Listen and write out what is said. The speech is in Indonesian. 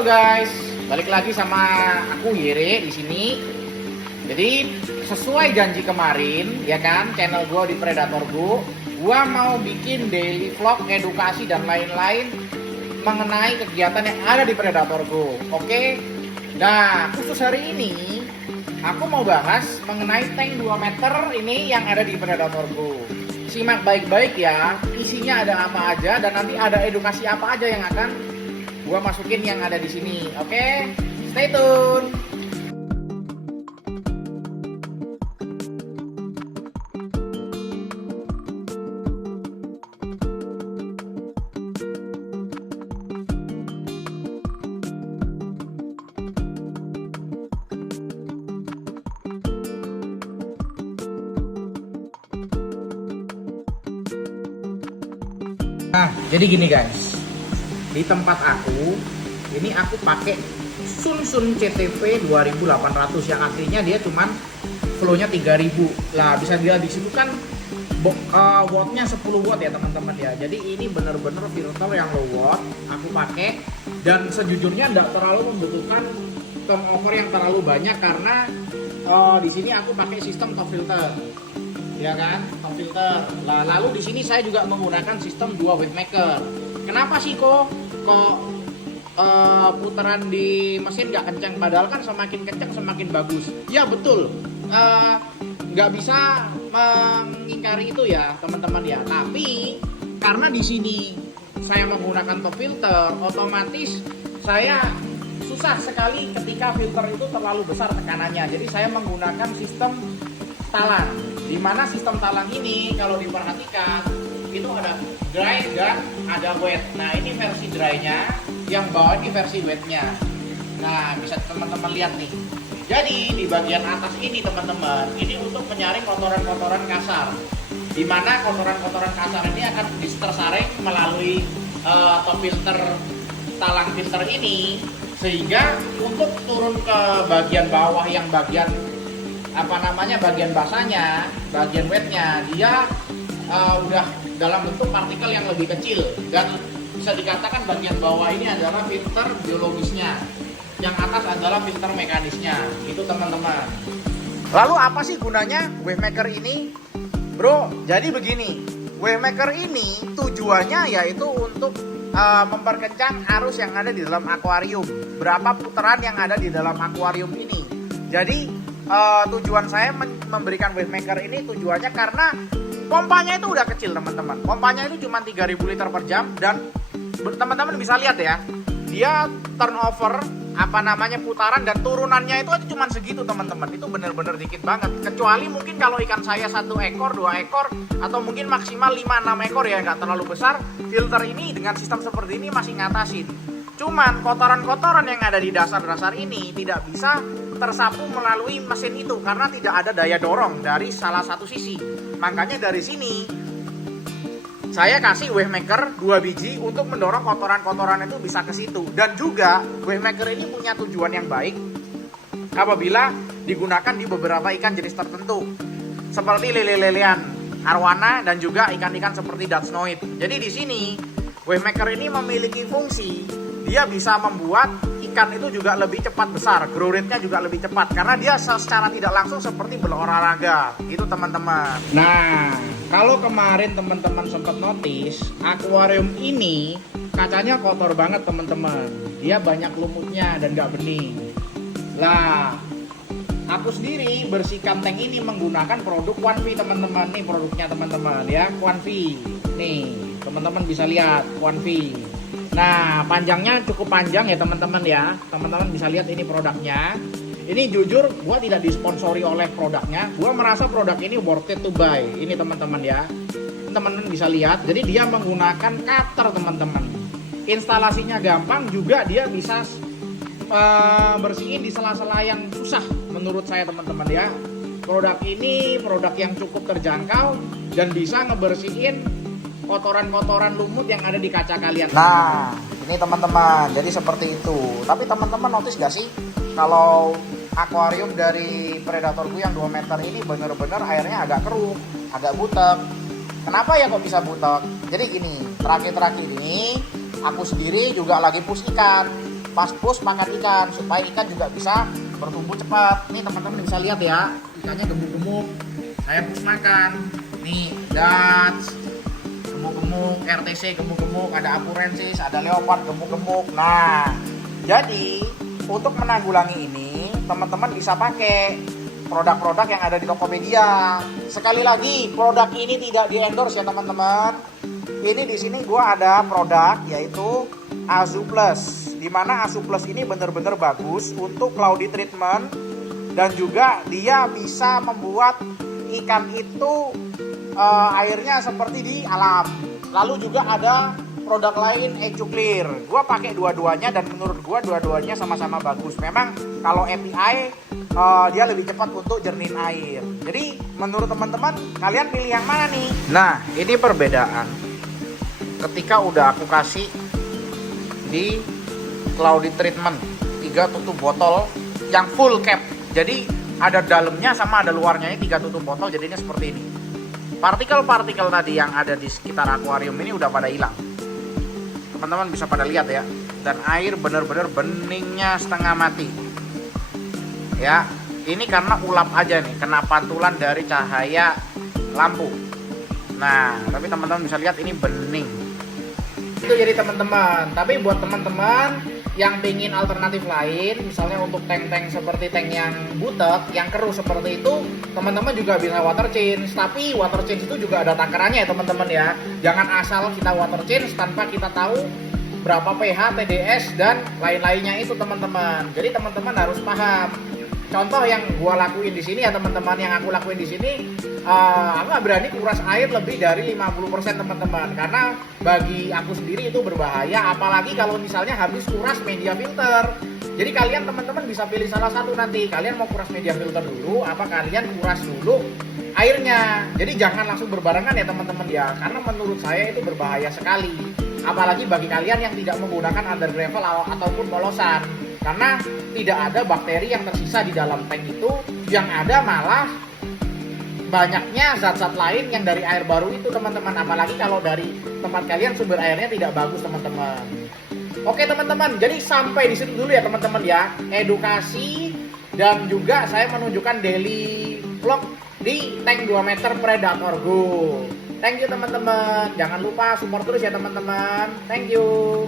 Halo guys, balik lagi sama aku Yere di sini. Jadi sesuai janji kemarin, ya kan, channel gua di Predator Go, gua mau bikin daily vlog, edukasi dan lain-lain mengenai kegiatan yang ada di Predator Go. Oke. Nah, khusus hari ini aku mau bahas mengenai tank 2 meter ini yang ada di Predator Go. Simak baik-baik ya, isinya ada apa aja dan nanti ada edukasi apa aja yang akan gua masukin yang ada di sini. Oke, stay tune. Nah, jadi gini guys, di tempat aku ini aku pakai Sunsun CTP 2800 yang aslinya dia cuman flow-nya 3000 lah, bisa dilihat di situ kan wattnya 10 watt ya teman-teman ya. Jadi ini bener-bener filter yang low watt aku pakai, dan sejujurnya tidak terlalu membutuhkan turnover yang terlalu banyak karena di sini aku pakai sistem top filter, ya kan, top filter. Nah, lalu di sini saya juga menggunakan sistem 2 wave maker. Kenapa sih kok putaran di mesin nggak kencang, padahal kan semakin kencang semakin bagus. Ya betul, nggak bisa mengingkari itu ya teman-teman ya. Tapi karena di sini saya menggunakan top filter, otomatis saya susah sekali ketika filter itu terlalu besar tekanannya. Jadi saya menggunakan sistem talang, di mana sistem talang ini kalau diperhatikan itu ada dry dan ada wet. Nah, ini versi dry-nya, yang bawah ini versi wet-nya. Nah, bisa teman-teman lihat nih. Jadi di bagian atas ini teman-teman, ini untuk menyaring kotoran-kotoran kasar, di mana kotoran-kotoran kasar ini akan tersaring melalui top filter, talang filter ini, sehingga untuk turun ke bagian bawah yang bagian bagian basahnya, bagian wetnya, dia udah dalam bentuk partikel yang lebih kecil, dan bisa dikatakan bagian bawah ini adalah filter biologisnya, yang atas adalah filter mekanisnya. Itu teman-teman. Lalu apa sih gunanya wave maker ini, bro? Jadi begini, wave maker ini tujuannya yaitu untuk memperkencang arus yang ada di dalam akuarium. Berapa putaran yang ada di dalam akuarium ini. Jadi tujuan saya memberikan wave maker ini tujuannya karena pompanya itu udah kecil teman-teman. Pompanya itu cuma 3000 liter per jam, dan teman-teman bisa lihat ya, dia turnover putaran dan turunannya itu aja cuma segitu teman-teman. Itu bener-bener dikit banget. Kecuali mungkin kalau ikan saya 1 ekor, 2 ekor, atau mungkin maksimal 5-6 ekor ya, nggak terlalu besar. Filter ini dengan sistem seperti ini masih ngatasin. Cuman kotoran-kotoran yang ada di dasar-dasar ini tidak bisa tersapu melalui mesin itu karena tidak ada daya dorong dari salah satu sisi. Makanya dari sini saya kasih wave maker 2 biji untuk mendorong kotoran-kotoran itu bisa ke situ. Dan juga wave maker ini punya tujuan yang baik apabila digunakan di beberapa ikan jenis tertentu seperti lele-lelean arwana dan juga ikan-ikan seperti Datsnoid. Jadi di sini wave maker ini memiliki fungsi, dia bisa membuat ikan itu juga lebih cepat besar, grow rate-nya juga lebih cepat karena dia secara tidak langsung seperti berolahraga gitu teman-teman. Nah, kalau kemarin teman-teman sempat notice, akuarium ini kacanya kotor banget teman-teman. Dia banyak lumutnya dan gak bening. Lah, aku sendiri bersihkan tank ini menggunakan produk Quanvi teman-teman. Nih produknya teman-teman ya, Quanvi. Nih, teman-teman bisa lihat Quanvi. Nah, panjangnya cukup panjang ya teman-teman ya. Teman-teman bisa lihat ini produknya. Ini jujur gua tidak disponsori oleh produknya. Gua merasa produk ini worth it to buy. Ini teman-teman ya. Teman-teman bisa lihat. Jadi dia menggunakan cutter teman-teman. Instalasinya gampang, juga dia bisa bersihin di sela-sela yang susah menurut saya teman-teman ya. Produk ini produk yang cukup terjangkau dan bisa ngebersihin kotoran-kotoran lumut yang ada di kaca kalian. Nah, ini teman-teman, jadi seperti itu. Tapi teman-teman notice gak sih kalau akuarium dari Predator Go yang 2 meter ini bener-bener airnya agak keruh, agak butek. Kenapa ya kok bisa butek? Jadi gini, terakhir-terakhir ini aku sendiri juga lagi push ikan. pas push pakan ikan supaya ikan juga bisa bertumbuh cepat. Nih teman-teman bisa lihat ya, ikannya gemuk-gemuk. Saya push makan. Nih, Dutch gemuk-gemuk, RTC gemuk-gemuk, ada Apurensis, ada Leopard gemuk-gemuk. Nah, jadi untuk menanggulangi ini, teman-teman bisa pakai produk-produk yang ada di Tokopedia. Sekali lagi, produk ini tidak di-endorse ya teman-teman. Ini di sini gua ada produk yaitu Azu Plus. Di mana Azu Plus ini benar-benar bagus untuk cloudy treatment dan juga dia bisa membuat ikan itu airnya seperti di alam. Lalu juga ada produk lain EcuClear. Gua pakai dua-duanya dan menurut gua dua-duanya sama-sama bagus. Memang kalau API dia lebih cepat untuk jernihin air. Jadi menurut teman-teman kalian pilih yang mana nih? Nah, ini perbedaan ketika udah aku kasih di cloudy treatment 3 tutup botol yang full cap. Jadi ada dalamnya sama ada luarnya, ini 3 tutup botol jadinya seperti ini. Partikel-partikel tadi yang ada di sekitar akuarium ini udah pada hilang. Teman-teman bisa pada lihat ya. Dan air bener-bener beningnya setengah mati. Ya, ini karena ulap aja nih, kena pantulan dari cahaya lampu. Nah, tapi teman-teman bisa lihat ini bening. Itu jadi teman-teman. Tapi buat teman-teman yang ingin alternatif lain, misalnya untuk tank-tank seperti tank yang butek, yang keruh seperti itu, teman-teman juga bisa water change. Tapi water change itu juga ada takarannya ya teman-teman ya. Jangan asal kita water change tanpa kita tahu berapa pH, TDS dan lain-lainnya itu teman-teman. Jadi teman-teman harus paham. Contoh yang gua lakuin di sini ya teman-teman, yang aku lakuin di sini, aku nggak berani kuras air lebih dari 50% teman-teman, karena bagi aku sendiri itu berbahaya, apalagi kalau misalnya habis kuras media filter. Jadi kalian teman-teman bisa pilih salah satu nanti, kalian mau kuras media filter dulu, apa kalian kuras dulu airnya. Jadi jangan langsung berbarengan ya teman-teman ya, karena menurut saya itu berbahaya sekali, apalagi bagi kalian yang tidak menggunakan under gravel ataupun polosan. Karena tidak ada bakteri yang tersisa di dalam tank itu, yang ada malah banyaknya zat-zat lain yang dari air baru itu teman-teman. Apalagi kalau dari tempat kalian sumber airnya tidak bagus teman-teman. Oke teman-teman, jadi sampai di situ dulu ya teman-teman ya, edukasi dan juga saya menunjukkan daily vlog di tank 2 meter Predator Go. Thank you teman-teman, jangan lupa support terus ya teman-teman. Thank you.